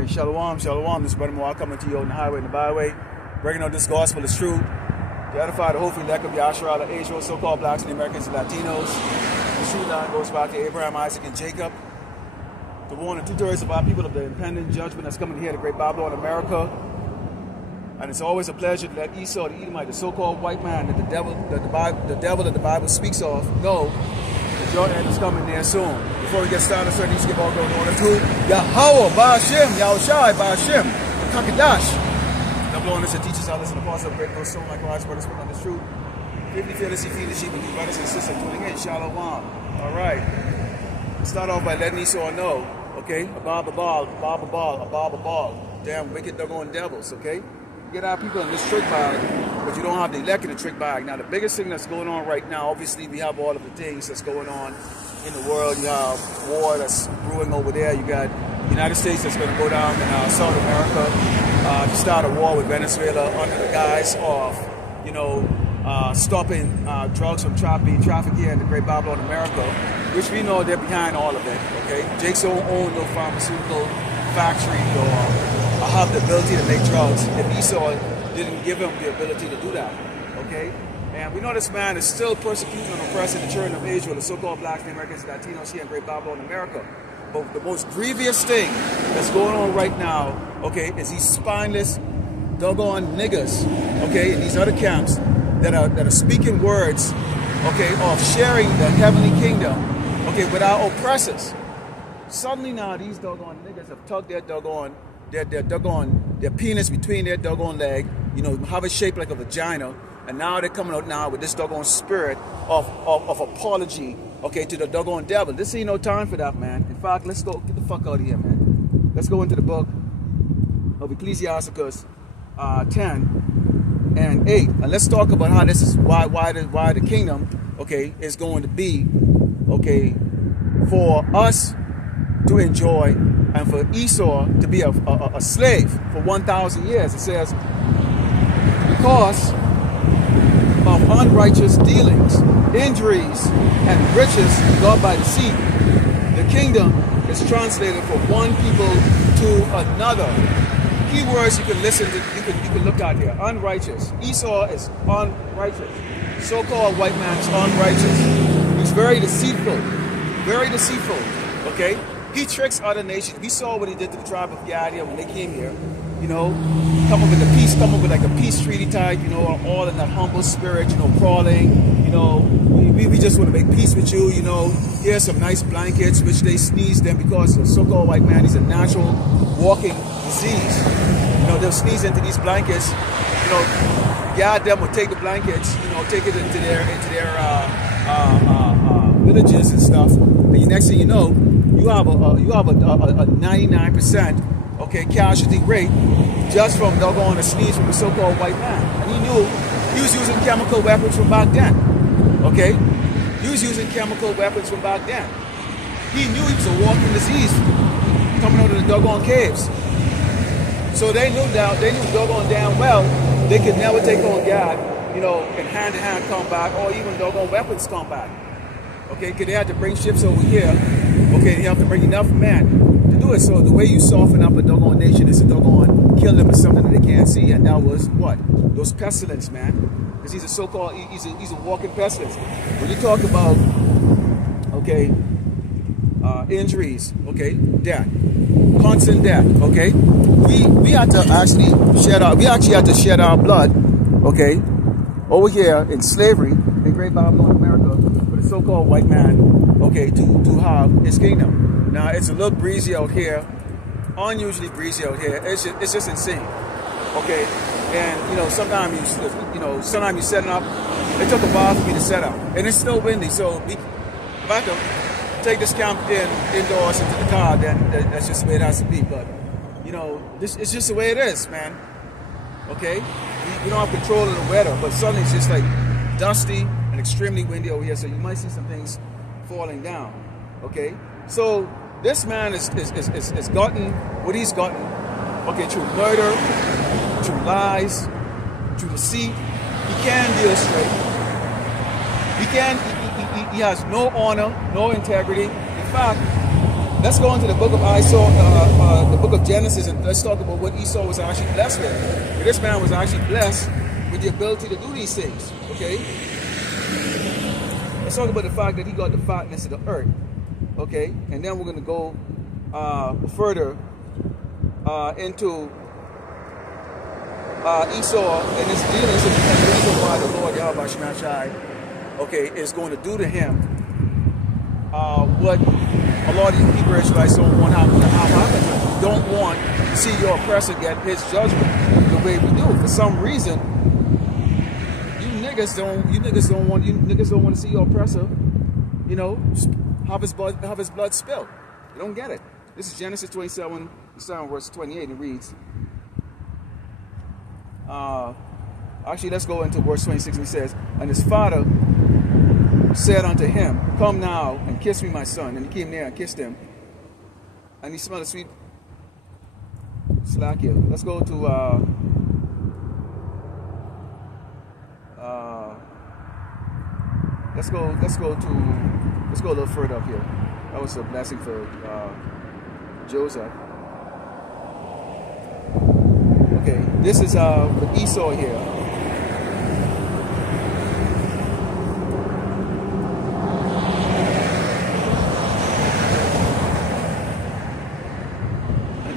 right, shalom, shalom. This is Brother Moa coming to you on the highway and the byway, bringing out this gospel is true. To edify the hopefully elect of Yahshua, the Israel, so-called blacks and Americans and Latinos. The true line goes back to Abraham, Isaac, and Jacob. The 1 and 2/3 of our people of the impending judgment that's coming here, the great Babylon, America. And it's always a pleasure to let Esau, the Edomite, the so-called white man that the devil that the Bible speaks of, know that your end is coming there soon. Before we get started, sir, let's give all glory and honor to Yahweh, Ba'ashem, Yahushai, Ba'ashem, Kakadash. The blowing us and teachers out listen to Paso, great no soul like wise brothers on this truth. 50 fearlessly feed the sheep and you brothers and sisters tuning in. Shalom. All right. Start off by letting Esau know, okay? A ball. Damn wicked doggone devils, okay? Get our people in this trick bag, but you don't have the elect in the trick bag. Now, the biggest thing that's going on right now, obviously, we have all of the things that's going on in the world. You have war that's brewing over there. You got the United States that's going to go down in South America to start a war with Venezuela under the guise of, you know, stopping drugs from being trafficked here in the great Babylon, America, which we know they're behind all of it, okay? Jakes don't own no pharmaceutical factory or have the ability to make drugs if Esau didn't give him the ability to do that, okay? And we know this man is still persecuting and oppressing the children of Israel, the so-called blacks, the Americans, the Latinos here in great Babylon, America. But the most grievous thing that's going on right now, okay, is these spineless, doggone niggers, okay, in these other camps that are speaking words, okay, of sharing the heavenly kingdom, okay, with our oppressors. Suddenly now these doggone niggers have tugged their doggone, their penis between their doggone leg, you know, have it shaped like a vagina, and now they're coming out now with this doggone spirit of apology, okay, to the doggone devil. This ain't no time for that, man. In fact, let's go get the fuck out of here, man. Let's go into the book of Ecclesiasticus 10 and 8, and let's talk about how this is why the kingdom, okay, is going to be, okay, for us to enjoy and for Esau to be a slave for 1,000 years. It says, because of unrighteous dealings, injuries, and riches got by deceit, the kingdom is translated from one people to another. Keywords you can listen to, you can look at here. Unrighteous. Esau is unrighteous. So-called white man is unrighteous. He's very deceitful. Very deceitful. Okay? He tricks other nations. We saw what he did to the tribe of Gad when they came here. You know, come up with a peace, come up with like a peace treaty type, you know, all in that humble spirit, you know, crawling, you know, we just want to make peace with you, you know. Here's some nice blankets, which they sneeze them because the so-called white man is a natural walking disease. You know, they'll sneeze into these blankets, you know, Gad them will take the blankets, you know, take it into their villages and stuff. And the next thing you know, you have a 99%, okay, casualty rate just from doggone a sneeze from the so-called white man. And he knew he was using chemical weapons from back then, okay? He was using chemical weapons from back then. He knew he was a walking disease coming out of the doggone caves. So they knew doggone damn well they could never take on God, you know, in hand-to-hand combat or even doggone weapons combat. Okay, because they had to bring ships over here. Okay, you have to bring enough men to do it. So the way you soften up a doggone nation is to doggone kill them with something that they can't see. And that was what? Those pestilence, man. Because he's a so-called, he's a walking pestilence. When you talk about, okay, injuries, okay, death, constant death, okay, we had to actually shed our blood, okay, over here in slavery in Great Babylon, America, for the so-called white man, okay, to have his kingdom. Now it's a little breezy out here, unusually breezy out here. It's just insane, okay. And you know, sometimes you setting up. It took a while for me to set up, and it's still windy. So if I can take this camp indoors into the car, then that's just the way it has to be. But you know, it's just the way it is, man. Okay, we don't have control of the weather, but suddenly it's just like dusty and extremely windy over here. So you might see some things falling down. Okay, so this man is gotten what he's gotten. Okay, through murder, through lies, through deceit. He can't deal straight. He has no honor, no integrity. In fact, let's go into the book of the book of Genesis, and let's talk about what Esau was actually blessed with. This man was actually blessed with the ability to do these things. Okay, let's talk about the fact that he got the fatness of the earth. Okay, and then we're going to go further into Esau and his dealings, and the reason why the Lord Yahweh Shemashai, okay, is going to do to him what a lot of Hebrew Israelites don't want to happen. You don't want to see your oppressor get his judgment the way we do. For some reason, you niggas don't want to see your oppressor, you know, have his blood spilled. You don't get it. This is Genesis 27, verse 28, and it reads. Actually, let's go into verse 26, and it says, and his father said unto him, come now and kiss me, my son. And he came near and kissed him, and he smelled a sweet slack here. Let's go to let's go a little further up here. That was a blessing for Joseph. Okay, this is with Esau here.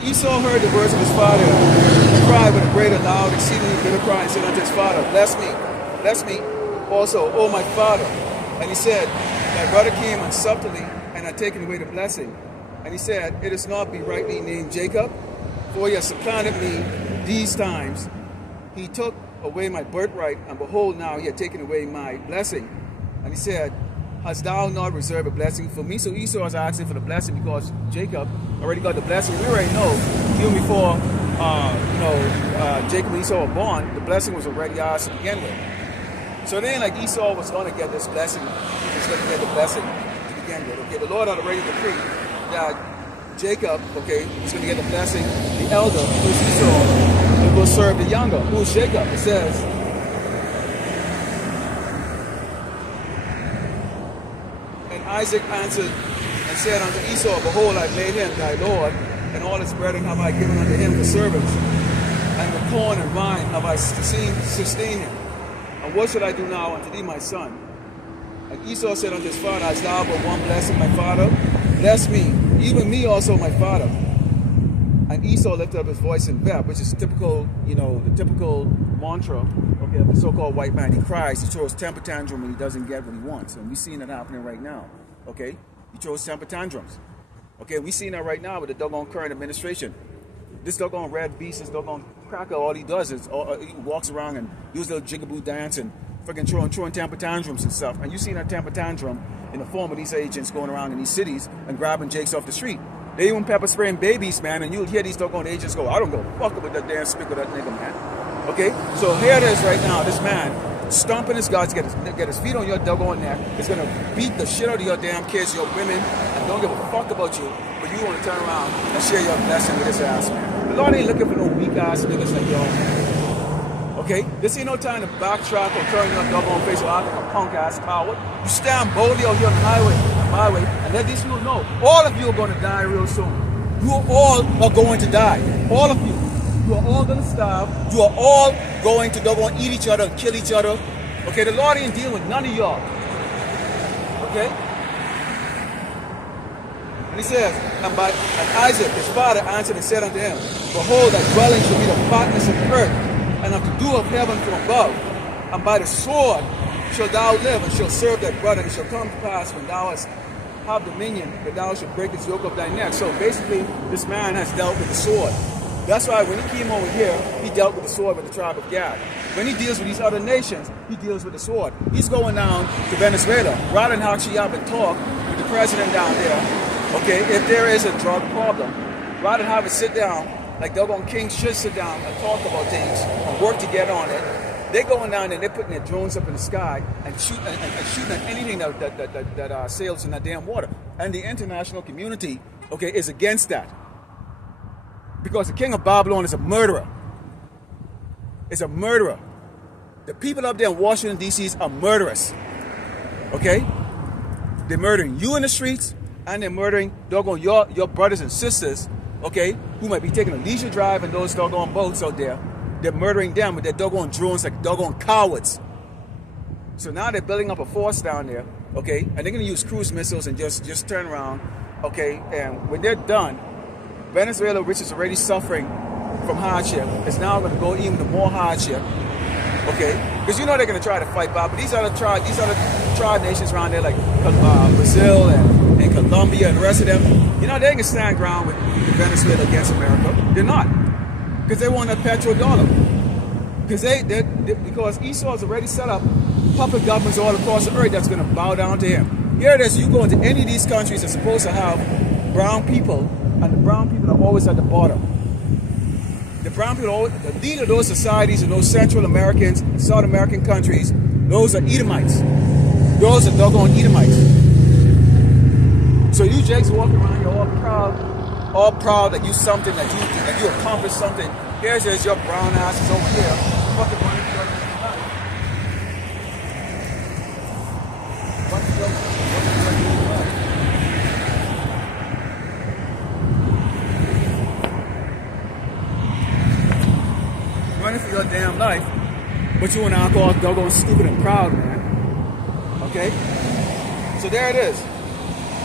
Esau heard the words of his father, and cried with a great and loud, exceedingly bitter cry, and said unto his father, bless me also, O my father. And he said, thy brother came unsubtly, and had taken away the blessing. And he said, it is not be rightly named Jacob, for he has supplanted me these times. He took away my birthright, and behold, now he had taken away my blessing. And he said, hast thou not reserved a blessing for me? So Esau is asking for the blessing because Jacob already got the blessing. We already know, even before Jacob and Esau were born, the blessing was already ours to begin with. So then, like, Esau was going to get this blessing. He was going to get the blessing to begin with. Okay, the Lord had already decreed that Jacob, okay, was going to get the blessing. The elder, who is Esau, will serve the younger, who is Jacob. It says, Isaac answered and said unto Esau, behold, I have made him thy lord, and all his brethren have I given unto him for servants, and the corn and wine have I sustained him. And what should I do now unto thee, my son? And Esau said unto his father, hast thou but one blessing, my father? Bless me, even me also, my father. And Esau lifted up his voice and wept, which is typical, you know, the typical mantra, okay, of the so-called white man. He cries, he throws temper tantrum when he doesn't get what he wants. And we're seeing that happening right now. Okay, he throws temper tantrums. Okay, we seeing that right now with the doggone current administration. This doggone red beast, this doggone cracker, all he does is he walks around and uses a little jigaboo dance and freaking throwing temper tantrums and stuff. And you seen that temper tantrum in the form of these agents going around in these cities and grabbing jakes off the street. They even pepper spraying babies, man, and you'll hear these doggone agents go, I don't go fuck with that damn spick of that nigga, man. Okay, so here it is right now, this man stomping his guts, get his feet on your doggone neck, is gonna beat the shit out of your damn kids, your women, and don't give a fuck about you, but you wanna turn around and share your blessing with his ass, man. The Lord ain't looking for no weak ass niggas like y'all, man. Okay? This ain't no time to backtrack or turn your doggone face or act like a punk ass coward. You stand boldly out here on the highway, and let these people know, all of you are gonna die real soon. You all are going to die. All of you. You are all going to starve. You are all going to doggone eat each other and kill each other. Okay, the Lord ain't dealing with none of y'all. Okay? And he says, and Isaac, his father, answered and said unto him, behold, thy dwelling shall be the fatness of earth, and of the dew of heaven from above. And by the sword shalt thou live, and shalt serve thy brother. And it shall come to pass, when thou hast have dominion, that thou shalt break his yoke of thy neck. So basically, this man has dealt with the sword. That's why when he came over here, he dealt with the sword with the tribe of Gad. When he deals with these other nations, he deals with the sword. He's going down to Venezuela. Rather than actually have a talk with the president down there, okay, if there is a drug problem, rather than have it sit down, like doggone kings should sit down and talk about things and work to get on it, they're going down there and they're putting their drones up in the sky and shooting at anything that sails in that damn water. And the international community, okay, is against that. Because the king of Babylon is a murderer. Is a murderer. The people up there in Washington, D.C. are murderers. Okay? They're murdering you in the streets. and they're murdering doggone your brothers and sisters, okay, who might be taking a leisure drive in those doggone boats out there. They're murdering them with their doggone drones like doggone cowards. So now they're building up a force down there, okay, and they're going to use cruise missiles and just turn around, okay, and when they're done, Venezuela, which is already suffering from hardship, is now going to go even to more hardship, okay, because you know they're going to try to fight back, but these other tribe nations around there like Brazil and Colombia and the rest of them, you know, they ain't going to stand ground with Venezuela against America. They're not, because they want a petrodollar. Because Esau has already set up puppet governments all across the earth that's going to bow down to him. Here it is, you go into any of these countries that's supposed to have brown people, and the brown people are always at the bottom. The brown people, the leader of those societies in those Central Americans and South American countries, those are Edomites. Those are doggone Edomites. So you jakes walking around here all proud that you something, that you accomplished something. Here's your brown asses over here, fucking running for your life. Running for your damn life, but you and I call doggone stupid and proud, man. Okay? So there it is.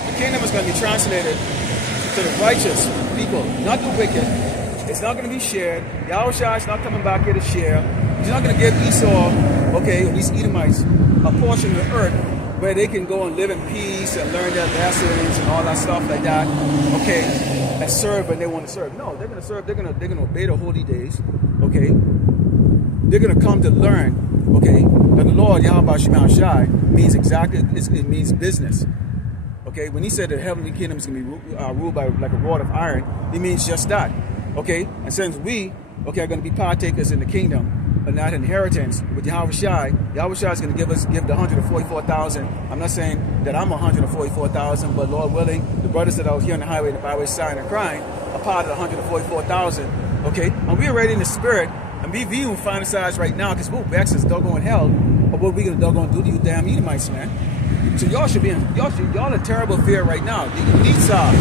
The kingdom is going to be translated to the righteous people, not the wicked. It's not going to be shared. Yahushua is not coming back here to share. He's not going to give Esau, okay, or these Edomites, a portion of the earth where they can go and live in peace and learn their lessons and all that stuff like that, okay, and serve when they want to serve. No, they're going to serve. They're going to obey the holy days, okay. They're going to come to learn, okay, that the Lord Yahweh Shema Shai means exactly, it means business. Okay, when he said the heavenly kingdom is going to be ruled by like a rod of iron, it means just that. Okay, and since we, okay, are going to be partakers in the kingdom, but not inheritance with Yahweh Shai, Yahweh Shai is going to give the 144,000. I'm not saying that I'm 144,000, but Lord willing, the brothers that I was here on the highway, the byway, sighing and crying, are part of the 144,000. Okay, and we're already in the spirit, and we even fantasize right now because we're back since doggone hell, of what we going to doggone do to you damn Edomites, man. So y'all should be in, y'all in terrible fear right now. These are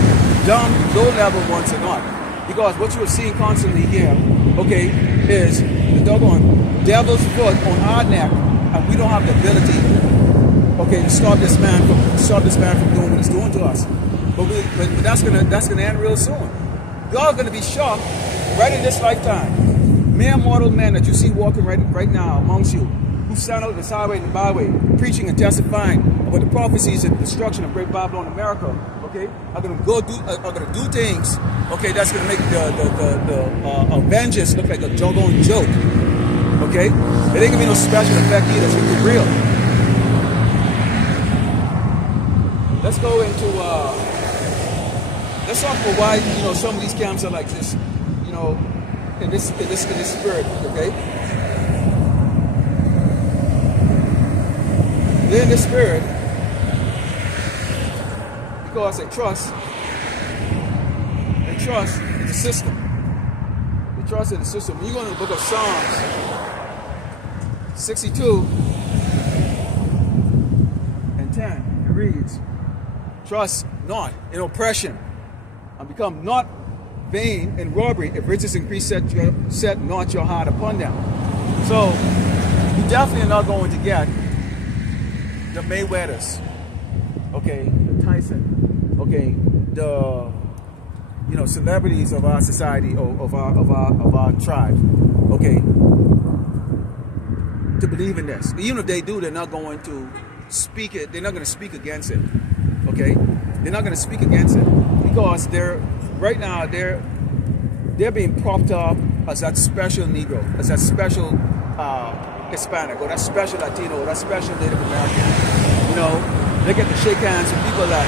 dumb, low-level ones or not. Because what you are seeing constantly here, okay, is the doggone devil's foot on our neck, and we don't have the ability, okay, to stop this man from doing what he's doing to us. But that's gonna end real soon. Y'all gonna be shocked right in this lifetime. Mere mortal men that you see walking right now amongst you, who stand out this highway and byway, preaching and testifying about the prophecies and destruction of great Babylon, America, okay, are gonna do things, okay, that's gonna make the vengeance look like a doggone joke, okay? It ain't gonna be no special effect either. It's gonna be real. Let's go into let's talk about why some of these camps are like this, in this spirit, okay? They're in the spirit because they trust the system. They trust in the system. When you go in the book of Psalms 62 and 10, it reads, "Trust not in oppression, and become not vain in robbery. If riches increase, set not your heart upon them." So you definitely are not going to get the Mayweathers, okay, the Tyson, okay, the celebrities of our society, of our tribe, okay, to believe in this. Even if they do, they're not going to speak it. They're not going to speak against it, okay. They're not going to speak against it because right now they're being propped up as that special Negro, as that special Hispanic, or that special Latino, or that special Native American. They get to shake hands with people that,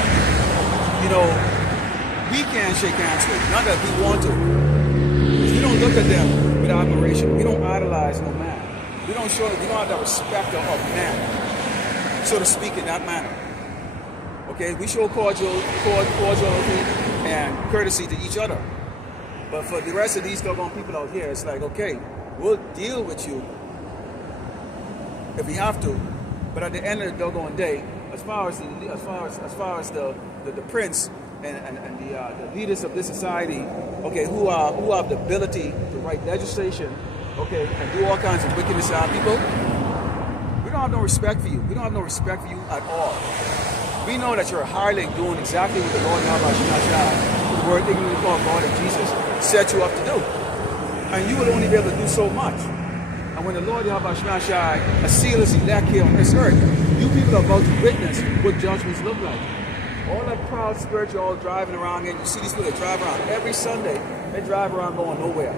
we can't shake hands with. Not that we want to. We don't look at them with admiration. We don't idolize no man. We don't have that respect of man, so to speak, in that manner. Okay, we show cordiality and courtesy to each other. But for the rest of these doggone people out here, it's like, okay, we'll deal with you if we have to. But at the end of the doggone day, the prince and the leaders of this society, okay, who have the ability to write legislation, okay, and do all kinds of wickedness on people, we don't have no respect for you. We don't have no respect for you at all. We know that you're a hireling doing exactly what the Lord Yahweh, the word ignorantly called God and Jesus, set you up to do. And you will only be able to do so much. And when the Lord Yahweh a seal is elect here on this earth, you people are about to witness what judgments look like. All that proud spirit you're all driving around in, you see these people that drive around every Sunday, they drive around going nowhere.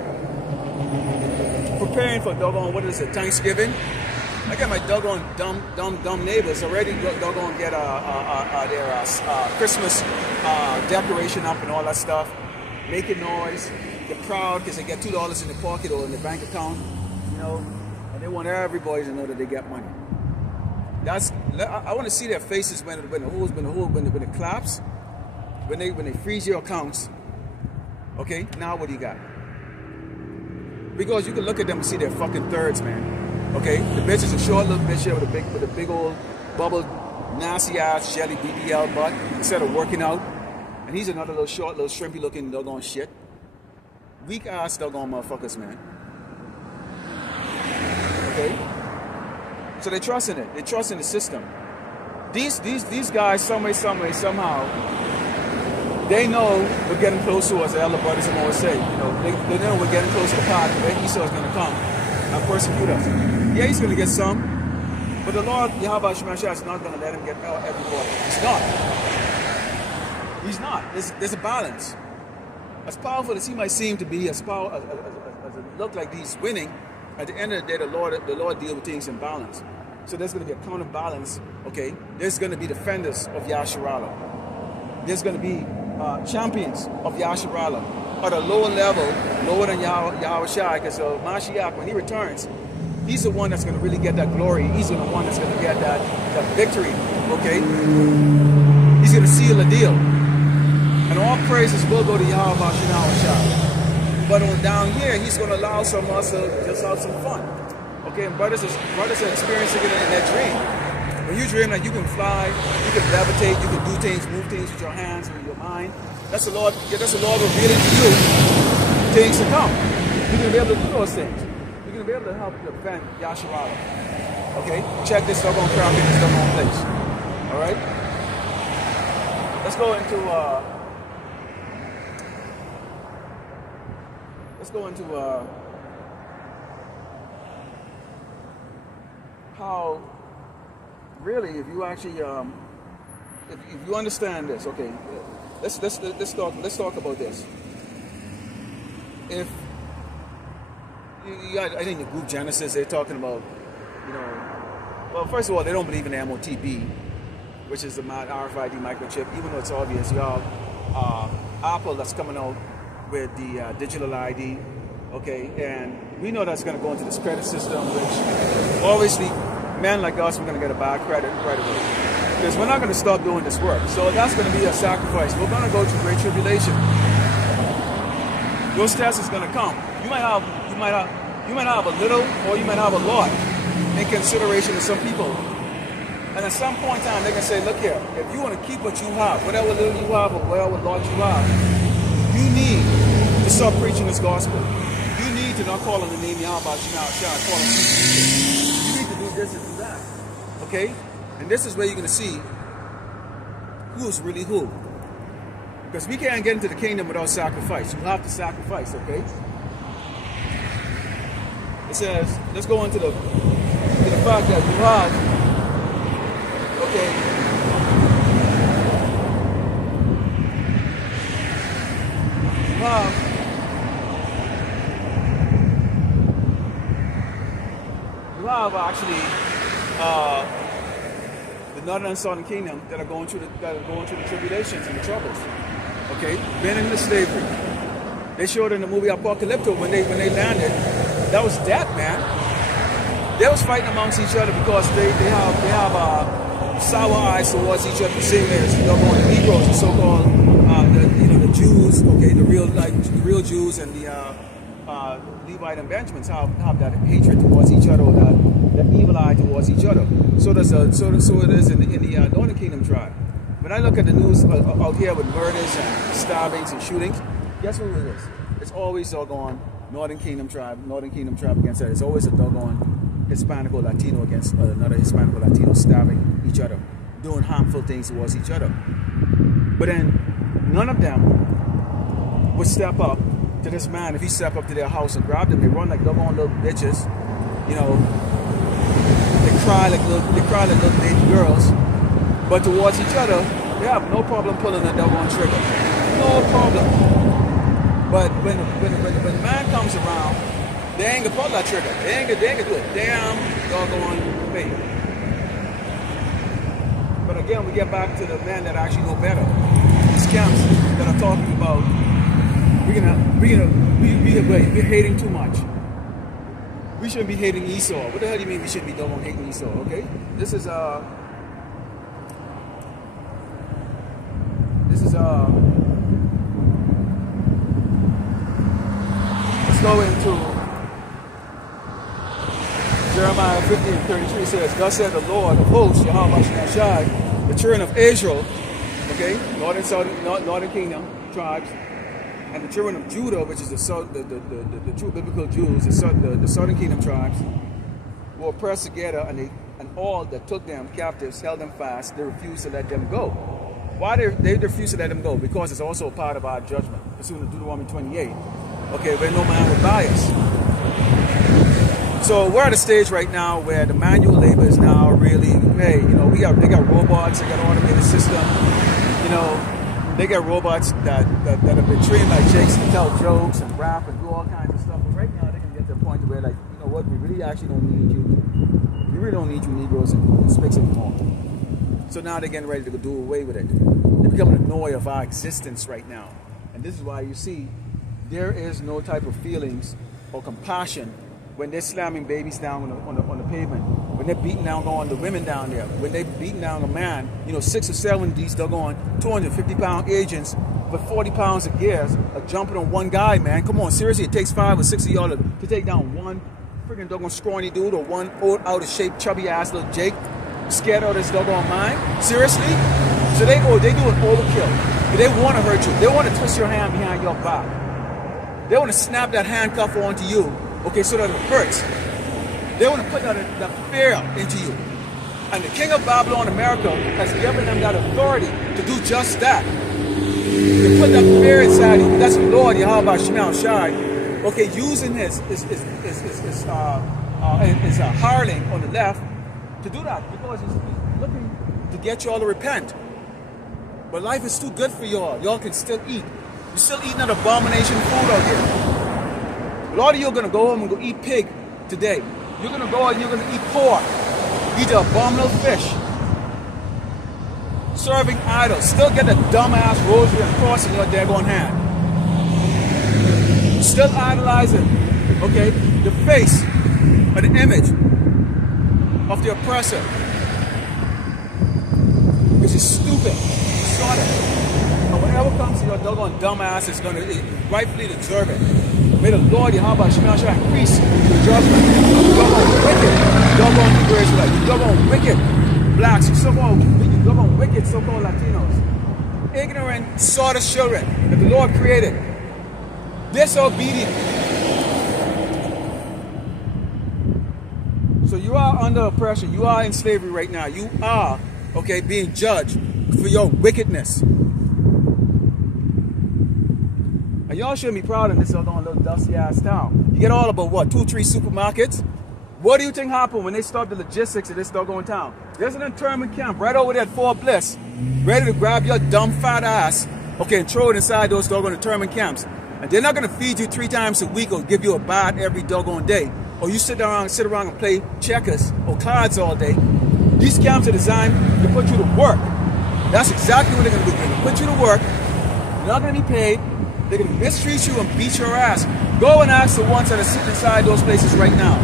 Preparing for doggone, what is it, Thanksgiving? I got my doggone dumb neighbors already doggone get their Christmas decoration up and all that stuff, making noise. They're proud because they get $2 in the pocket or in the bank account, you know, and they want everybody to know that they get money. I want to see their faces when it claps, when they freeze your accounts. Okay, now what do you got? Because you can look at them and see their fucking thirds, man. Okay, the bitch is a short little bitch here with a big old bubble, nasty ass jelly BBL butt instead of working out, and he's another little short, little shrimpy looking doggone shit. Weak ass doggone motherfuckers, man. Okay. So they trust in it. They trust in the system. These guys, somehow, they know we're getting close to, as the elder brothers always say. You know, they know we're getting close to the pot where Esau is going to come and persecute us. Yeah, he's going to get some, but the Lord Yahweh Shemashah is not going to let him get everybody. He's not. He's not. There's a balance. As powerful as he might seem to be, as it look like he's winning, at the end of the day, the Lord deals with things in balance. So there's going to be a counterbalance, okay? There's going to be defenders of Yasharallah. There's going to be champions of Yasharallah at a lower level, lower than Yahweh Shai, because Mashiach, when he returns, he's the one that's going to really get that glory. He's the one that's going to get that victory, okay? He's going to seal the deal. And all praises will go to Yahweh Shai. But on down here, he's going to allow some of us to just have some fun. Okay, and brothers are experiencing it in their dream. When you dream that you can fly, you can levitate, you can do things, move things with your hands, with your mind. That's the Lord revealing to you things to come. You're going to be able to do those things. You're going to be able to help defend Yasharallah. Okay, check this doggone crowd in this doggone place. All right, let's go into how really, if you actually if you understand this, okay, let's talk about this. If you got, I think the group Genesis, they're talking about, you know, well, first of all, they don't believe in the MOTB, which is the RFID microchip, even though it's obvious. You have Apple that's coming out with the digital ID, okay, and we know that's going to go into this credit system, which obviously men like us, we're going to get a bad credit right away, because we're not going to stop doing this work. So that's going to be a sacrifice. We're going to go through great tribulation. Those tests is going to come. You might have a little, or you might have a lot in consideration of some people. And at some point in time, they're going to say, look here, if you want to keep what you have, whatever little you have or whatever lot you have, you need to start preaching this gospel. You need to not call on the name Yahweh, call on Jesus. You need to do this and do that. Okay? And this is where you're going to see who's really who. Because we can't get into the kingdom without sacrifice. You have to sacrifice, okay? It says, let's go into the fact that you have, okay, you have actually the northern and southern kingdom that are going through the tribulations and the troubles. Okay, been into slavery. They showed in the movie Apocalypto when they landed, that was death, man. They was fighting amongst each other because they have sour eyes towards each other, the same as the Negroes, the so-called the Jews, okay, the real Jews and Levite and Benjamins have that hatred towards each other, or that evil eye towards each other. So it is in the Northern Kingdom tribe. When I look at the news out here with murders and stabbings and shootings, guess who it is? It's always doggone Northern Kingdom tribe against that. It's always a doggone Hispanic or Latino against another Hispanic or Latino, stabbing each other, doing harmful things towards each other. But then none of them would step up to this man. If he step up to their house and grab them, they run like doggone little bitches. You know, they cry like little baby girls. But towards each other, they have no problem pulling a doggone trigger. No problem. But when the man comes around, they ain't gonna pull that trigger. They ain't gonna do a damn doggone thing. But again, we get back to the men that actually know better. These camps that are talking about we're hating too much. We shouldn't be hating Esau. What the hell do you mean we shouldn't be doggone hating Esau? Okay, this is let's go into Jeremiah 50:33. Says, "Thus said the Lord of hosts, Yahweh Shai, the children of Israel," okay, northern kingdom tribes, and the children of Judah, which is the true biblical Jews, the southern kingdom tribes, were oppressed together, and all that took them captives held them fast. They refused to let them go. Why they refuse to let them go? Because it's also a part of our judgment. Pursuant to Deuteronomy 28. Okay, where no man will buy us. So we're at a stage right now where the manual labor is now really, hey, you know, they got robots, they got automated system, you know, they got robots that have been trained by jakes to tell jokes and rap and do all kinds of stuff. But right now they can get to the point where, like, you know what, we really actually don't need you. We really don't need you Negroes in space anymore. So now they're getting ready to do away with it. They're becoming a noise of our existence right now. And this is why you see there is no type of feelings or compassion when they're slamming babies down on the pavement, when they're beating down on the women down there, when they're beating down a man, you know, 6 or 7 of these doggone 250-pound agents with 40 pounds of gears are jumping on one guy, man. Come on, seriously, it takes 5 or 6 of y'all to take down one freaking doggone scrawny dude or one old out of shape chubby ass little Jake. Scared of this doggone mind? Seriously? So they do an overkill. They want to hurt you. They want to twist your hand behind your back. They want to snap that handcuff onto you, okay, so that it hurts. They want to put that fear into you. And the king of Babylon, America, has given them that authority to do just that. To put that fear inside you. That's the Lord, Yahweh Shai, okay, using his hireling on the left to do that, because he's looking to get y'all to repent. But life is too good for y'all. Y'all can still eat. You're still eating that abomination food out here. A lot of you are going to go home and go eat pig today. You're going to go and you're going to eat pork. Eat the abominable fish. Serving idols. Still get the dumbass rosary and cross in your daggone hand. Still idolizing, okay, the face or the image of the oppressor, which is stupid. You saw that. And whatever comes to your doggone dumbass is going to rightfully deserve it. May the Lord Yahweh shall increase the judgment. You doggone wicked, doggone Hebrew Israelites, you doggone wicked blacks, you doggone wicked so-called Latinos, ignorant, sawdust children that the Lord created, disobedient. So you are under oppression. You are in slavery right now. You are, okay, being judged for your wickedness. And y'all shouldn't be proud of this little dusty ass town. You get all about what, 2 or 3 supermarkets? What do you think happened when they stopped the logistics of this doggone town? There's an internment camp right over there at Fort Bliss, ready to grab your dumb fat ass, okay, and throw it inside those doggone internment camps. And they're not gonna feed you 3 times a week or give you a bath every doggone day. Or you sit around and play checkers or cards all day. These camps are designed to put you to work. That's exactly what they're gonna do. They're gonna put you to work. You're not gonna be paid. They're gonna mistreat you and beat your ass. Go and ask the ones that are sitting inside those places right now.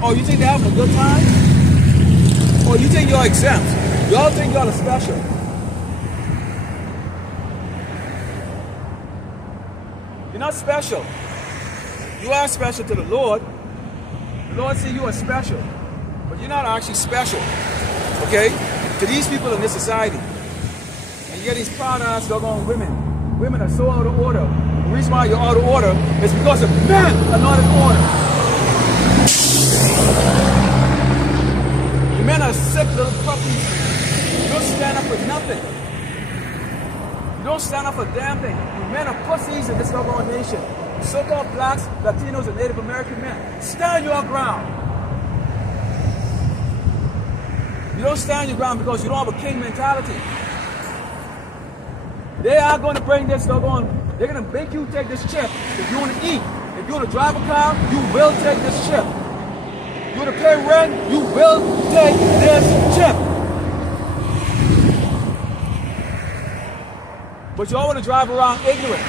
Oh, you think they're having a good time? Or you think you're exempt? Y'all think y'all are special. You're not special. You are special to the Lord. The Lord said you are special. But you're not actually special. Okay? To these people in this society. And you get these proud-ass doggone women. Women are so out of order. The reason why you're out of order is because the men are not in order. The men are sick little puppies. You don't stand up for nothing. You don't stand up for damn thing. You men are pussies in this doggone nation. So-called blacks, Latinos, and Native American men. Stand your ground. You don't stand your ground because you don't have a king mentality. They are going to bring this doggone, they're going to make you take this chip if you want to eat. If you want to drive a car, you will take this chip. You want to pay rent, you will take this chip. But y'all want to drive around ignorant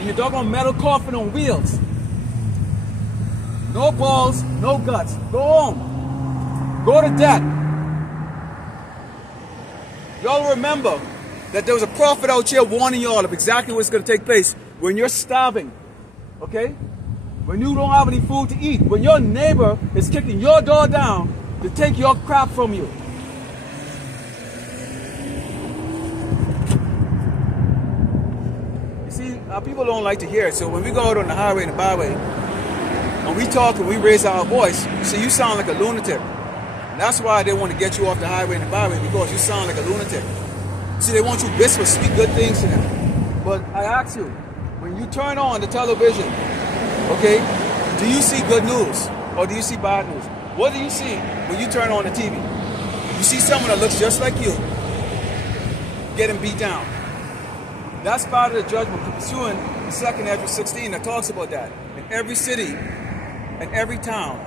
in your doggone metal coffin on wheels. No balls, no guts. Go home. Go to debt. Y'all remember that there was a prophet out here warning y'all of exactly what's going to take place when you're starving. Okay? When you don't have any food to eat. When your neighbor is kicking your door down to take your crap from you. People don't like to hear it, so when we go out on the highway and the byway, and we talk and we raise our voice, see, you sound like a lunatic. And that's why they want to get you off the highway and the byway, because you sound like a lunatic. See, they want you to whisper, speak good things to them. But I ask you, when you turn on the television, okay, do you see good news or do you see bad news? What do you see when you turn on the TV? You see someone that looks just like you getting beat down. That's part of the judgment, pursuing the 2nd Ezra 16 that talks about that. In every city and every town,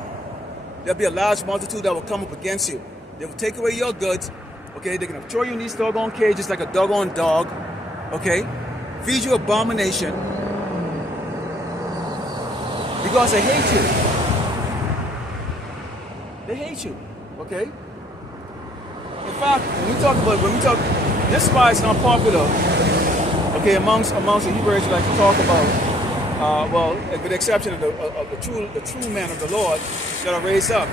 there'll be a large multitude that will come up against you. They will take away your goods, okay? They're going to throw you in these doggone cages like a doggone dog, okay? Feed you abomination because they hate you. They hate you, okay? In fact, this is why it's not popular. Okay, amongst the Hebrews, like to talk about, well, with the exception of the true men of the Lord that are raised up.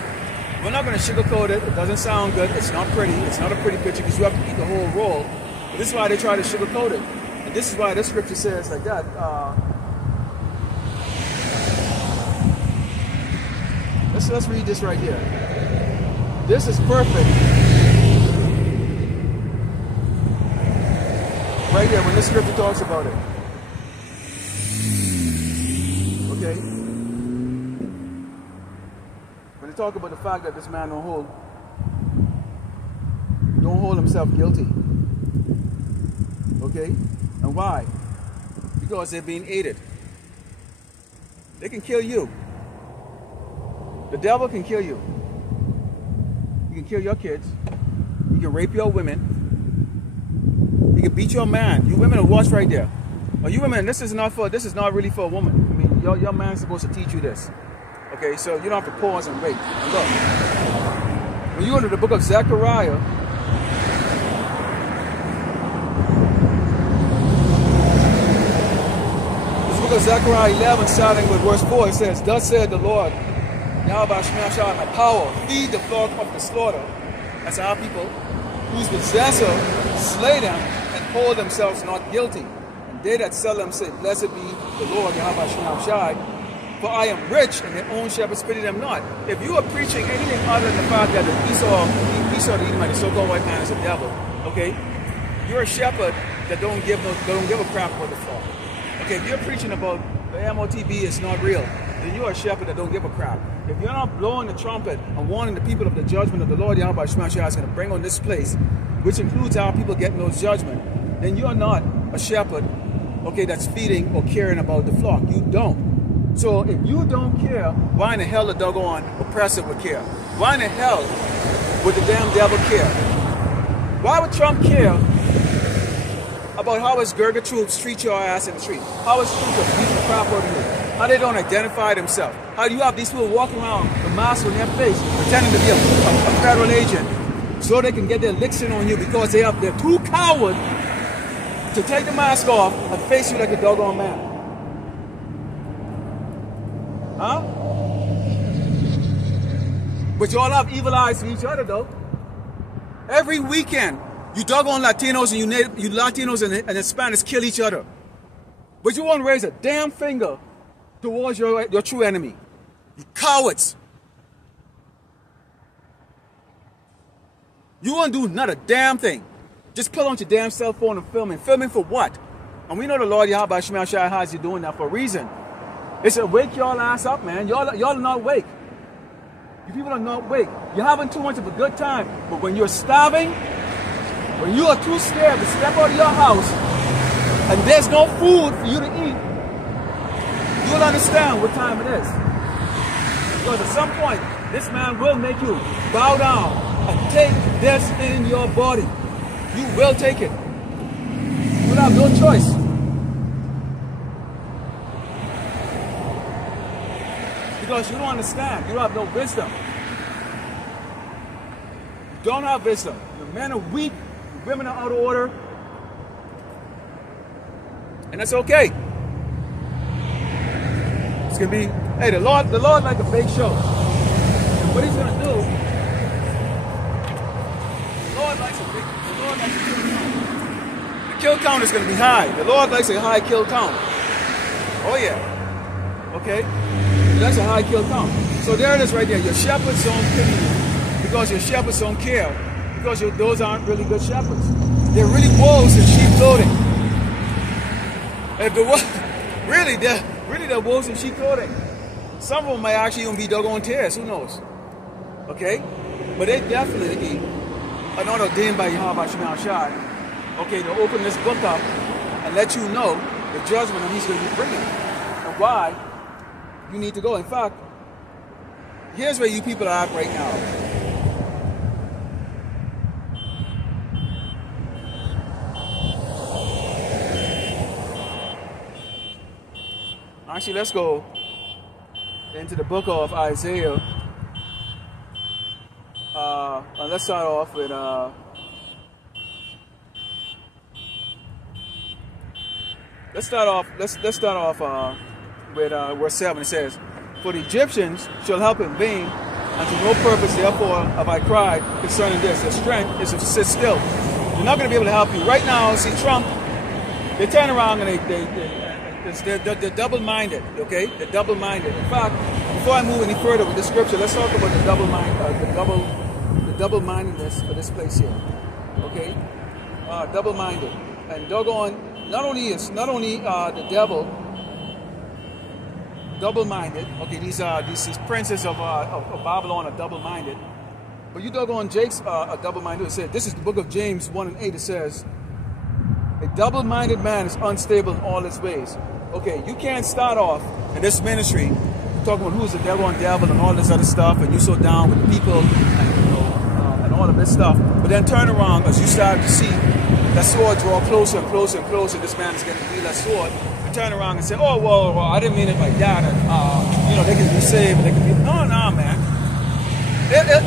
We're not going to sugarcoat it. It doesn't sound good. It's not pretty. It's not a pretty picture because you have to eat the whole roll. But this is why they try to sugarcoat it. And this is why this scripture says like that. Let's read this right here. This is perfect. Right here, when this scripture talks about it. Okay? When they talk about the fact that this man don't hold himself guilty. Okay? And why? Because they're being aided. They can kill you. The devil can kill you. He can kill your kids. He can rape your women. You can beat your man. You women will watch right there. Or you women, this is not really for a woman. I mean, your man's supposed to teach you this. Okay, so you don't have to pause and wait. And look. When you go to the book of Zechariah, this book of Zechariah 11, starting with verse 4, it says, "Thus said the Lord, Yahweh Shemashah, my power, feed the flock of the slaughter." That's our people, whose possessor slay them and hold themselves not guilty. And they that sell them say, "Blessed be the Lord, Yahweh Shemashah, for I am rich, and their own shepherds pity them not." If you are preaching anything other than the fact that the Esau the Edomite, the so-called white man, is a devil, okay, you're a shepherd that don't give a crap about the flock. Okay, if you're preaching about the MOTB is not real, then you're a shepherd that don't give a crap. If you're not blowing the trumpet and warning the people of the judgment of the Lord Yahweh Shemashah is going to bring on this place, which includes our people getting those judgment, then you're not a shepherd, okay, that's feeding or caring about the flock. You don't. So if you don't care, why in the hell the doggone oppressor would care? Why in the hell would the damn devil care? Why would Trump care about how his Gurga troops treat your ass in the street? How his troops are beating the crap out of you? How they don't identify themselves? How do you have these people walking around with masks on their face, pretending to be a federal agent, so they can get their licks in on you because they're too coward to take the mask off and face you like a doggone man? Huh? But you all have evil eyes to each other, though. Every weekend, you doggone Latinos and you Latinos and Hispanics kill each other. But you won't raise a damn finger towards your true enemy. You cowards. You won't do not a damn thing. Just pull on your damn cell phone and film. And filming for what? And we know the Lord Yahweh Shema Shai has you doing that for a reason. It's to wake y'all ass up, man. Y'all are not awake. You people are not awake. You're having too much of a good time. But when you're starving, when you are too scared to step out of your house, and there's no food for you to eat, you'll understand what time it is. Because at some point, this man will make you bow down and take this in your body. You will take it. You will have no choice. Because you don't understand. You don't have no wisdom. You don't have wisdom. Your men are weak. Your women are out of order. And that's okay. It's going to be, hey, the Lord like a big show. And what he's going to do, the Lord likes a kill count. The kill count is going to be high. The Lord likes a high kill count. Oh, yeah. Okay? That's a high kill count. So there it is right there. Your shepherds don't pity you because your shepherds don't care. Because those aren't really good shepherds. They're really wolves in sheep clothing. If the they're wolves in sheep clothing. Some of them might actually even be doggone tares. Who knows? Okay? But they definitely are not ordained by Yahweh Shema Shai. Okay, to open this book up and let you know the judgment that he's going to be bringing and why you need to go. In fact, here's where you people are at right now. Actually, let's go into the book of Isaiah. And let's start off with let's start off with verse 7. It says, "For the Egyptians shall help in vain, and to no purpose therefore have I cried concerning this. Their strength is to sit still." They're not going to be able to help you. Right now, see Trump, they turn around and they're double-minded, okay? They're double-minded. In fact, before I move any further with this scripture, let's talk about the double-mindedness for this place here, okay? Double-minded, and doggone. Not only the devil double-minded. Okay, these princes of Babylon are double-minded. But you doggone Jake's are double-minded. It said, this is the book of James 1:8. It says, a double-minded man is unstable in all his ways. Okay, you can't start off in this ministry talking about who's the devil and all this other stuff, and you so down with the people and all of this stuff. But then turn around as you start to see that sword draw closer and closer and closer. This man is getting to wield that sword. And turn around and say, oh, well, I didn't mean it like that. And, they can be saved. They can be, no, man.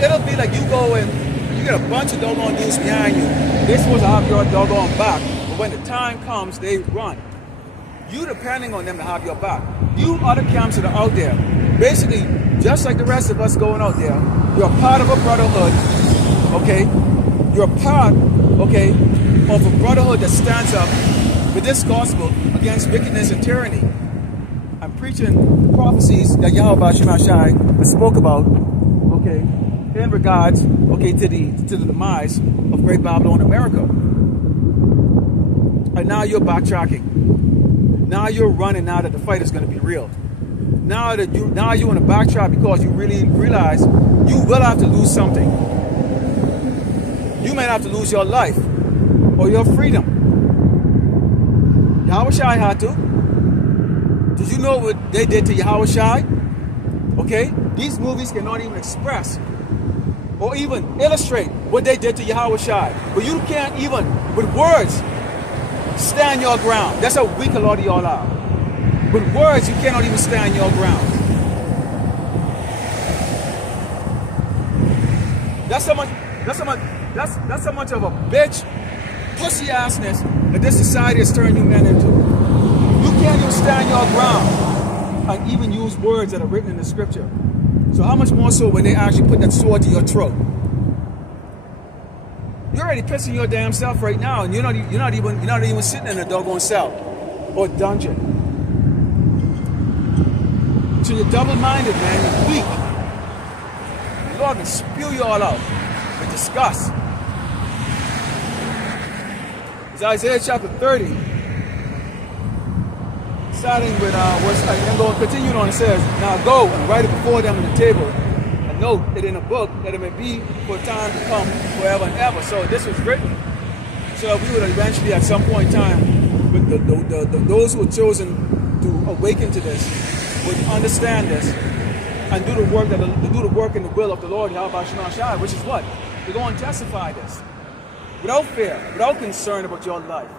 It'll be like you go and you get a bunch of doggone dudes behind you. They're supposed to have your doggone back. But when the time comes, they run. You depending on them to have your back. You other camps that are out there, basically, just like the rest of us going out there, you're part of a brotherhood, okay? You're part, okay, of a brotherhood that stands up with this gospel against wickedness and tyranny. I'm preaching the prophecies that Yahweh Shema Shai spoke about, okay, in regards, okay, to the demise of Great Babylon, America. And now you're backtracking. Now you're running now that the fight is going to be real. Now you want to backtrack because you really realize you will have to lose something. You may have to lose your life or your freedom. Yahweh Shai had to. Did you know what they did to Yahweh Shai? Okay? These movies cannot even express or even illustrate what they did to Yahweh Shai. But you can't even, with words, stand your ground. That's how weak a lot of y'all are. With words, you cannot even stand your ground. That's how much of a bitch, pussy assness that this society has turned you men into. You can't even stand your ground. and even use words that are written in the scripture. So how much more so when they actually put that sword to your throat? You're already pissing your damn self right now, and you're not even sitting in a doggone cell or dungeon. So you're double-minded, man. You're weak. The Lord can spew you all out with disgust. It's Isaiah chapter 30, starting with and going continuing on. It says, "Now go and write it before them on the table, and note it in a book, that it may be for time to come, forever and ever." So this was written so we would eventually, at some point in time, with those who were chosen to awaken to this, would understand this and do the work in the will of the Lord, Yahweh Shema Shai, which is what? To go and testify this. Without fear, without concern about your life.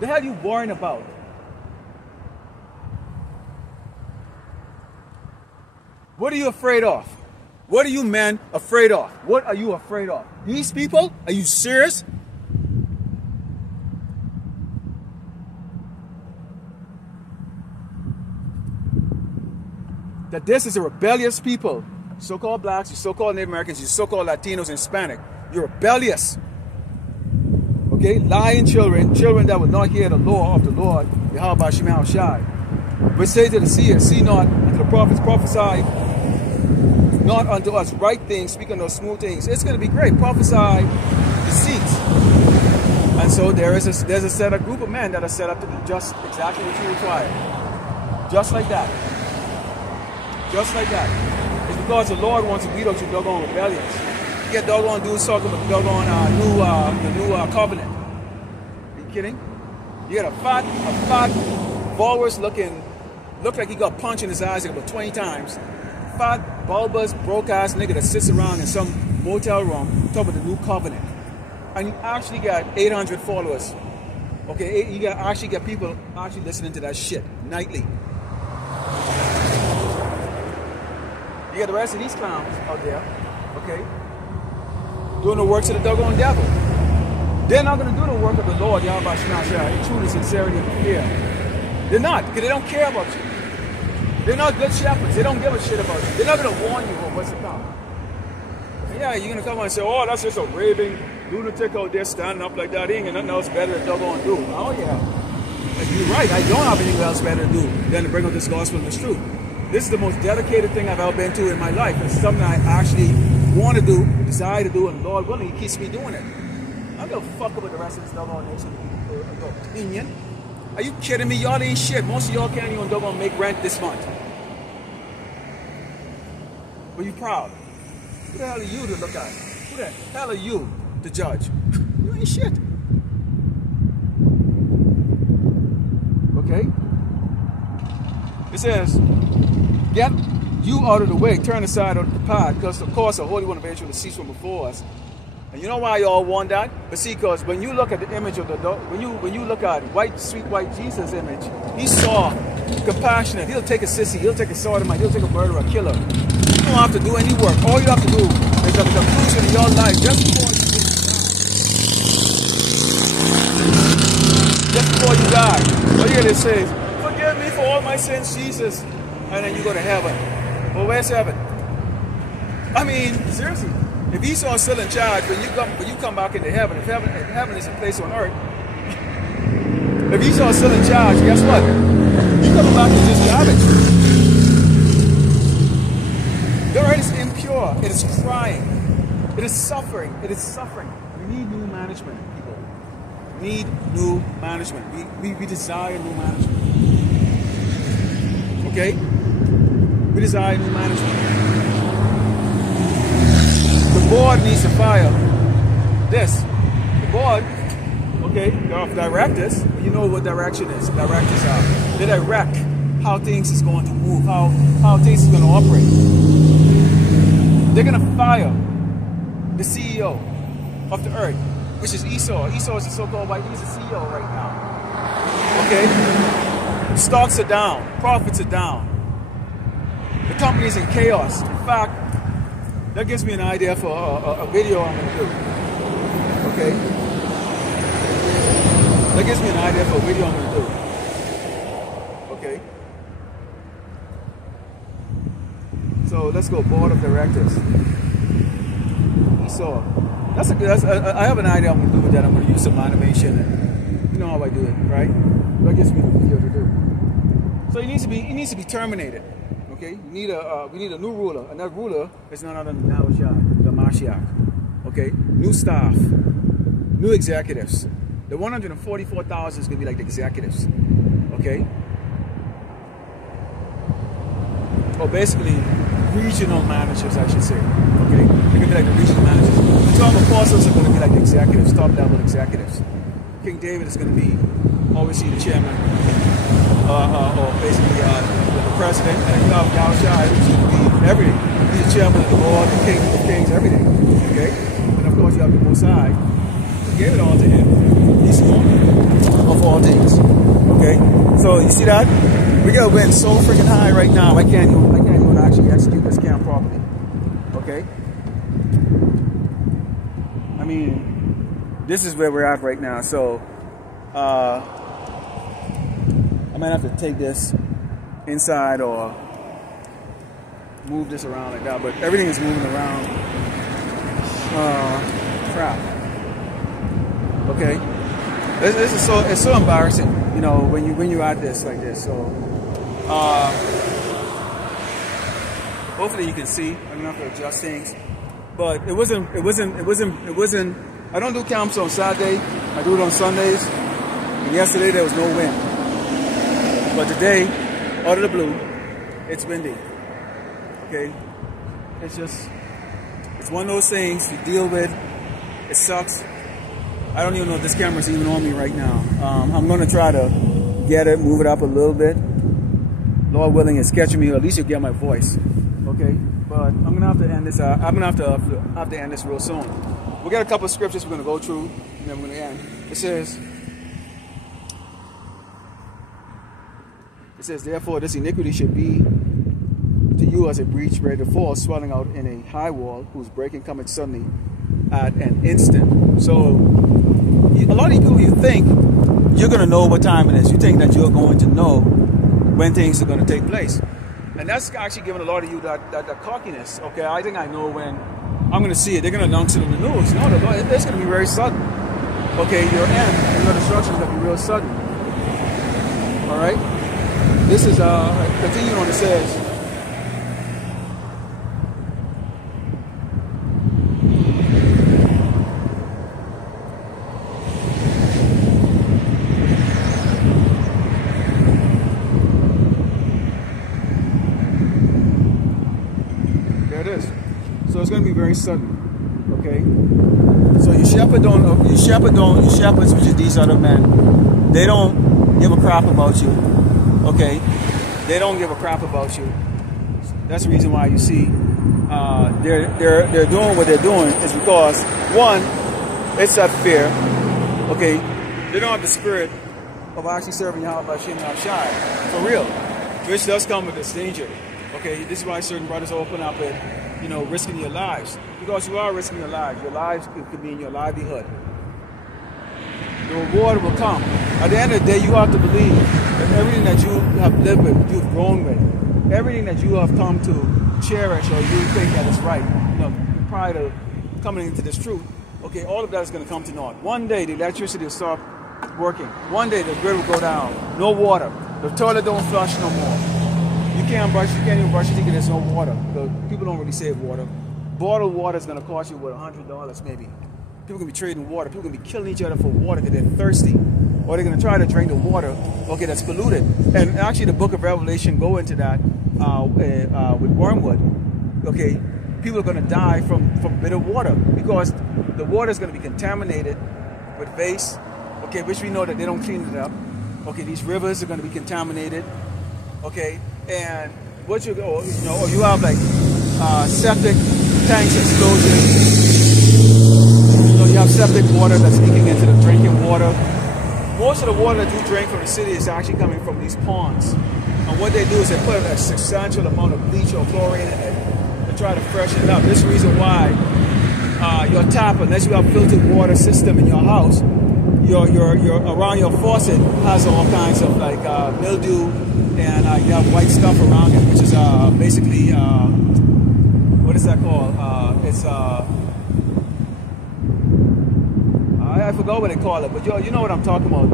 The hell are you worrying about? What are you afraid of? What are you men afraid of? What are you afraid of? These people? Are you serious? That this is a rebellious people. So-called blacks, you so-called Native Americans, you so-called Latinos and Hispanic. You're rebellious. Okay? Lying children that will not hear the law of the Lord, Yahweh Shema Shai. But say to the seers, see not, and to the prophets, prophesy not unto us right things, speak unto us smooth things. It's going to be great. Prophesy deceits. And so there's a set of group of men that are set up to do just exactly what you require. Just like that. Just like that. It's because the Lord wants to beat out your doggone rebellions. You get doggone dudes talking about the doggone new covenant. Are you kidding? You get a fat, bulbous looking, look like he got punched in his eyes like about 20 times. Fat, bulbous, broke-ass nigga that sits around in some motel room talking about the new covenant. And you actually got 800 followers. Okay, you actually got people actually listening to that shit nightly. You got the rest of these clowns out there, okay, doing the works of the doggone devil. They're not going to do the work of the Lord, Yahweh Shema Shai, in truth and sincerity and fear. They're not, because they don't care about you. They're not good shepherds. They don't give a shit about you. They're not going to warn you of what's to come. And yeah, you're going to come and say, oh, that's just a raving lunatic out there standing up like that. He ain't got nothing else better to doggone do. Oh, yeah. And you're right. I don't have anything else better to do than to bring out this gospel and this truth. This is the most dedicated thing I've ever been to in my life. It's something I actually want to do, desire to do, and Lord willing, He keeps me doing it. I don't give a fuck about the rest of this doggone nation opinion. Are you kidding me? Y'all ain't shit. Most of y'all can't even doggone make rent this month. But you proud. Who the hell are you to look at? Who the hell are you to judge? You ain't shit. Okay? It says, get you out of the way, turn aside of the path, because of course the Holy One of Israel will cease from before us. And you know why y'all want that? But see, because when you look at the image of the when you look at sweet white Jesus image, He's soft, compassionate. He'll take a sissy, He'll take a sodomite, He'll take a murderer, a killer. You don't have to do any work. All you have to do is the conclusion of your life just before you die. All you hear it says, forgive me for all my sins, Jesus. And then you go to heaven. Well, where's heaven? I mean, seriously. If Esau's still in charge, when you come back into heaven, if heaven is a place on earth, if Esau's still in charge, guess what? You coming back to just garbage. The earth is impure. It is crying. It is suffering. It is suffering. We need new management, people. We need new management. We desire new management. Okay? We desire new management. The board needs to fire this. The board, okay, they're off directors. You know what direction is. Directors are. They direct how things is going to move, how things is going to operate. They're going to fire the CEO of the earth, which is Esau. Esau is the so-called white. He's the CEO right now. Okay? Stocks are down. Profits are down. The company's in chaos. In fact, that gives me an idea for a video I'm going to do. Okay? That gives me an idea for a video I'm going to do. Okay? So let's go board of directors. So that's a good. I have an idea I'm gonna do with that. I'm gonna use some animation, and you know how I do it, right? That gives me the video to do. So it needs to be terminated. Okay, we need a new ruler, and that ruler is none other than the Mashiach. Okay, new staff, new executives. The 144,000 is gonna be like the executives. Okay, or basically regional managers, I should say. Okay, they're gonna be like the regional managers. The 12 apostles are gonna be like the executives, top level executives. King David is gonna be obviously the chairman, or basically the president, and you have Yahushua, who's gonna be everything. He's the chairman of the Lord, the King of Kings, everything. Okay, and of course you have the Most High. He gave it all to him. He's the owner of all things. Okay, so you see that? We got wind so freaking high right now. I can't even actually execute this cam properly. Okay. I mean, this is where we're at right now. So I might have to take this inside or move this around like that. But everything is moving around. Crap. Okay. It's so embarrassing, you know, when you add this like this. So hopefully you can see. I'm gonna have to adjust things, but it wasn't. I don't do camps on Saturday. I do it on Sundays. And yesterday there was no wind, but today, out of the blue, it's windy. Okay, it's one of those things you deal with. It sucks. I don't even know if this camera's even on me right now. I'm gonna try to get it, move it up a little bit. Lord willing, it's catching me, or at least you'll get my voice. Okay, but I'm gonna have to end this. I'm gonna have to end this real soon. We got a couple of scriptures we're gonna go through, and then we're gonna end. It says, therefore, this iniquity should be to you as a breach ready to fall, swelling out in a high wall, whose breaking cometh suddenly at an instant. So a lot of people, you think you're going to know what time it is. You think that you're going to know when things are going to take place. And that's actually giving a lot of you that cockiness. Okay, I think I know when I'm going to see it. They're going to announce it on the news. No, it's going to be very sudden. Okay, your end, your destruction is going to be real sudden. All right? This is, continuing on, it says, so it's going to be very sudden, okay? So your shepherds, which is these other men, they don't give a crap about you, okay? They don't give a crap about you. That's the reason why you see they're doing what they're doing is because, one, it's that fear, okay? They don't have the spirit of actually serving Yahweh Hashem Shai, for real, which does come with this danger. Okay, this is why certain brothers open up with, you know, risking your lives. Because you are risking your lives. Your lives could be in your livelihood. The reward will come. At the end of the day, you have to believe that everything that you have lived with, you've grown with, everything that you have come to cherish or you think that is right, you know, prior to coming into this truth, okay, all of that is going to come to naught. One day, the electricity will stop working. One day, the grid will go down. No water. The toilet don't flush no more. You can't even brush your teeth, there's no water. People don't really save water. Bottled water is going to cost you, what, $100 maybe. People can be trading water. People can be killing each other for water because they're thirsty. Or they're going to try to drink the water, okay, that's polluted. And actually the book of Revelation go into that with wormwood. Okay, people are going to die from bitter water because the water is going to be contaminated with vase, okay, which we know that they don't clean it up. Okay, these rivers are going to be contaminated. Okay, and what you go, you know, or you have like septic tanks explosion. You know, you have septic water that's leaking into the drinking water. Most of the water that you drink from the city is actually coming from these ponds. And what they do is they put a substantial amount of bleach or chlorine in it to try to freshen it up. This is the reason why your tap, unless you have filtered water system in your house, your around your faucet has all kinds of like mildew, and you have white stuff around it, which is basically what is that called? I forgot what they call it, but you know what I'm talking about.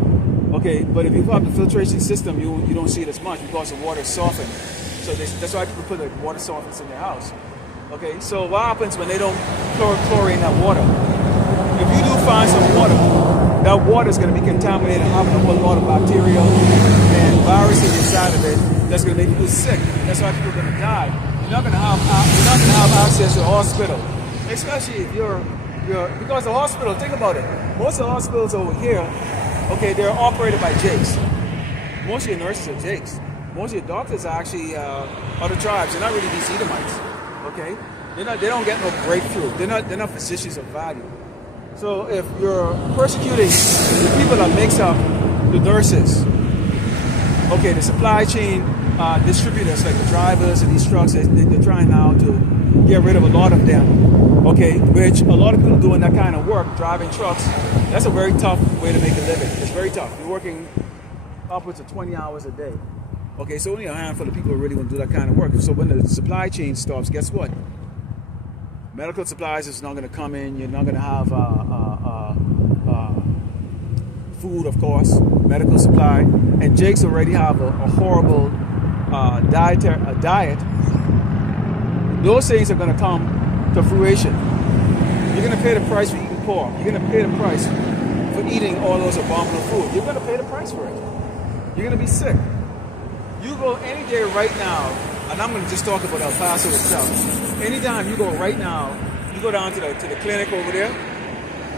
Okay, but if you have the filtration system, you don't see it as much because the water is softened. So that's why people put the water softeners in their house. Okay, so what happens when they don't chlorine that water? If you do find some water, that water is going to be contaminated, having a whole lot of bacteria and viruses inside of it. That's going to make people sick. That's why people are going to die. You're not going to have access to a hospital, especially if you're because the hospital. Think about it. Most of the hospitals over here, okay, they're operated by Jakes. Most of your nurses are Jakes. Most of your doctors are actually other tribes. They're not really these Edomites. Okay, they don't get no breakthrough. They're not physicians of value. So if you're persecuting the people that makes up the nurses, okay, the supply chain distributors like the drivers of these trucks, they're trying now to get rid of a lot of them, okay, which a lot of people doing that kind of work, driving trucks, that's a very tough way to make a living. It's very tough. You're working upwards of 20 hours a day. Okay, so only a handful of people really want to do that kind of work. So when the supply chain stops, guess what? Medical supplies is not going to come in. You're not going to have food, of course, medical supply. And Jakes already have a horrible diet. Those things are going to come to fruition. You're going to pay the price for eating pork. You're going to pay the price for eating all those abominable food. You're going to pay the price for it. You're going to be sick. You go any day right now, and I'm going to just talk about El Paso itself. Anytime you go right now, you go down to the clinic over there,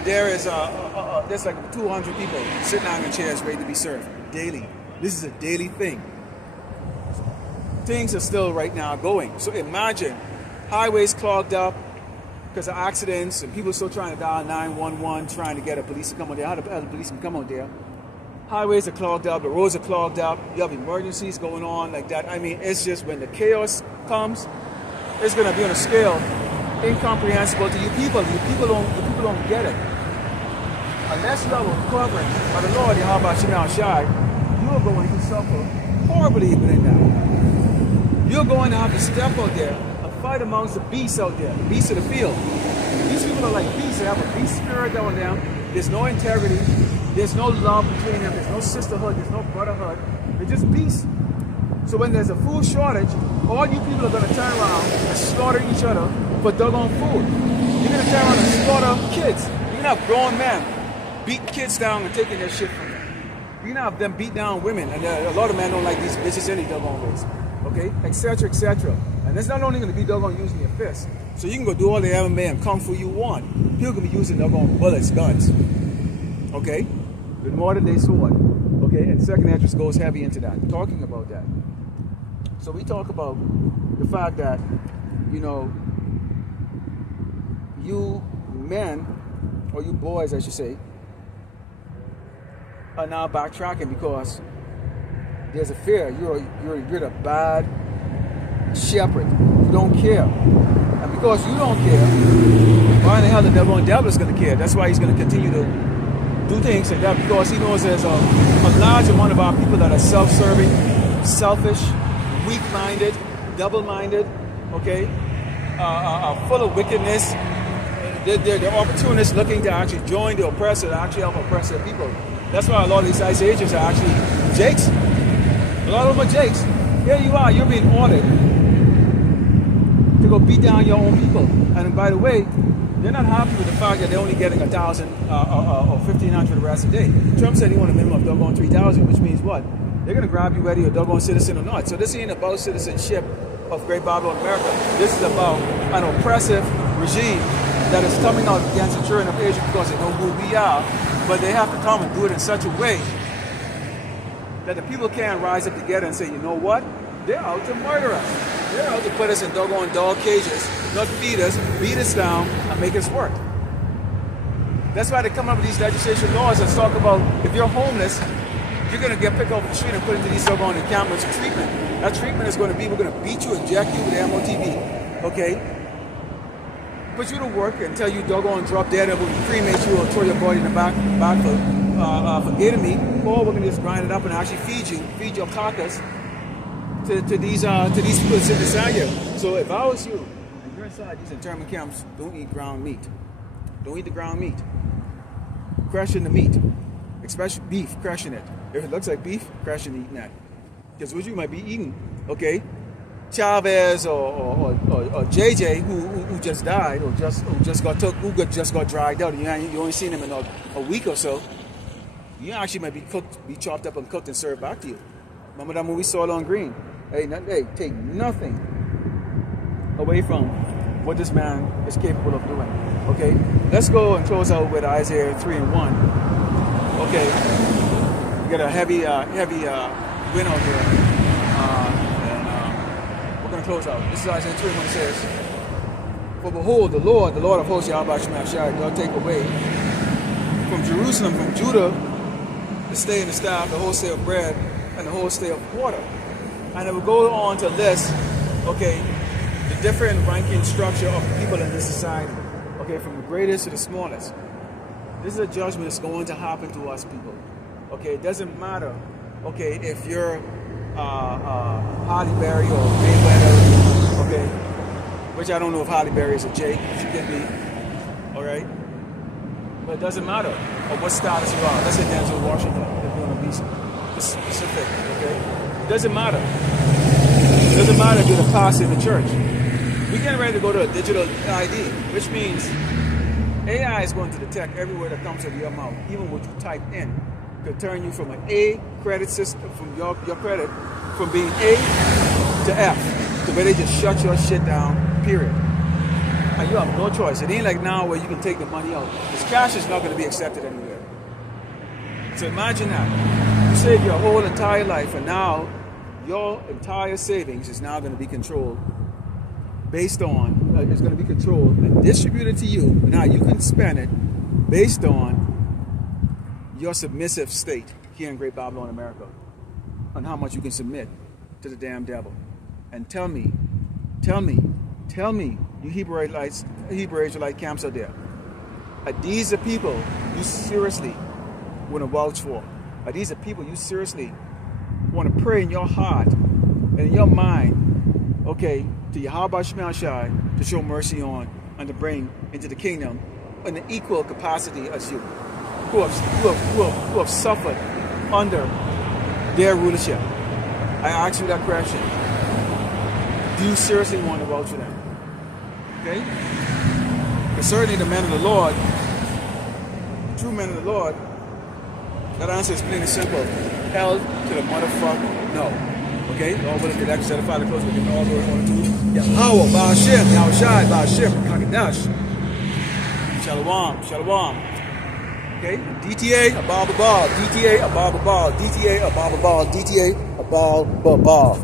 there is there's like 200 people sitting down in chairs ready to be served daily. This is a daily thing. Things are still right now going. So imagine highways clogged up because of accidents and people still trying to dial 911, trying to get a police to come out there. How the police can come out there? Highways are clogged up, the roads are clogged up, you have emergencies going on like that. I mean, it's just when the chaos comes, it's going to be on a scale incomprehensible to you people. You people don't get it. Unless you have a covering by the Lord, Yahweh Shema Shai, you're going to suffer horribly within that. You're going to have to step out there and fight amongst the beasts out there, the beasts of the field. These people are like beasts. They have a beast spirit down them. There's no integrity. There's no love between them. There's no sisterhood. There's no brotherhood. They're just beasts. So when there's a food shortage, all you people are going to turn around and slaughter each other for doggone food. You're going to turn around and slaughter kids. You're going to have grown men beating kids down and taking their shit from them. You're going to have them beat down women. And a lot of men don't like these bitches any doggone ways. Okay? Etc. Etc. And it's not only going to be doggone using your fists. So you can go do all the MMA and Kung Fu you want. People can be using doggone bullets, guns. Okay? With more than they sword. Okay? And second address goes heavy into that. Talking about that. So we talk about the fact that, you know, you men, or you boys I should say, are now backtracking because there's a fear. You're the bad shepherd. You don't care. And because you don't care, why in the hell the devil is going to care? That's why he's going to continue to do things like that, because he knows there's a large amount of our people that are self-serving, selfish, weak-minded, double-minded, okay, full of wickedness. They're opportunists looking to actually join the oppressor, to actually help oppress their people. That's why a lot of these ICE agents are actually Jakes. A lot of them are Jakes. Here you are, you're being ordered to go beat down your own people. And by the way, they're not happy with the fact that they're only getting 1,000 or 1,500 arrests a day. Trump said he wanted a minimum of doggone 3,000, which means what? They're going to grab you whether you're a doggone citizen or not. So this ain't about citizenship of Great Babylon America. This is about an oppressive regime that is coming out against the children of Israel because they know who we are, but they have to come and do it in such a way that the people can't rise up together and say, you know what? They're out to murder us. They're out to put us in doggone dog cages, not feed us, beat us down, and make us work. That's why they come up with these legislation laws that talk about if you're homeless, you're going to get picked up the street and put into these doggone encampments of treatment. That treatment is going to be, we're going to beat you, inject you with MOTV, okay? Put you to work until you doggone drop dead, and we'll cremate you or throw your body in the back for gator meat, or we're going to just grind it up and actually feed your carcass to these people sitting beside you. So if I was you, and you're inside these internment camps, don't eat ground meat. Don't eat the ground meat. Crushing the meat, especially beef, crushing it. If it looks like beef, crushing eating that. Because what you might be eating, okay? Chavez or JJ who just died or just got dragged out. You only seen him in a week or so. You actually might be chopped up and cooked and served back to you. Remember that movie Soil on Green? Hey, take nothing away from what this man is capable of doing. Okay, let's go and close out with Isaiah 3 and 1. Okay, we got a heavy wind out here, and we're gonna close out. This is Isaiah 3 and 1. It says, "For behold, the Lord of hosts, Yahweh Shemashai, doth take away from Jerusalem, from Judah, the stay and the staff, the whole stay of bread, and the whole stay of water." And it will go on to list, okay, the different ranking structure of people in this society. Okay, from the greatest to the smallest. This is a judgment that's going to happen to us people. Okay, it doesn't matter, okay, if you're Holly Berry or Mayweather, okay, which I don't know if Holly Berry is a J, she could be, alright? But it doesn't matter of what status you are. Let's say Denzel Washington, if you want to be specific, okay? It doesn't matter. It doesn't matter if you're the pastor in the church. We're getting ready to go to a digital ID, which means AI is going to detect every word that comes out of your mouth, even what you type in. Could turn you from an A credit system, from your credit, from being A to F, to where they just shut your shit down, period. And you have no choice. It ain't like now where you can take the money out. Because cash is not going to be accepted anywhere. So imagine that. You save your whole entire life, and now your entire savings is now going to be controlled based on, it's going to be controlled and distributed to you. Now you can spend it based on your submissive state here in Great Babylon, America, on how much you can submit to the damn devil. And tell me, you Hebrew Israelite camps out there, are these the people you seriously want to vouch for? Are these the people you seriously want to pray in your heart and in your mind, okay, to Yahweh Shemashai to show mercy on and to bring into the kingdom in an equal capacity as you, who have suffered under their rulership? I ask you that question. Do you seriously want to vouch for them? Okay? But certainly the men of the Lord, the true men of the Lord, that answer is plain and simple. Hell to the motherfucker, no. Okay? All with the next set of Father close, we can all go on to Yahweh, Ba'ashem, Yahushai, Ba'ashem, Kakadash. Shalom. Okay? DTA, above above. DTA, above above. DTA, above above. DTA, above above.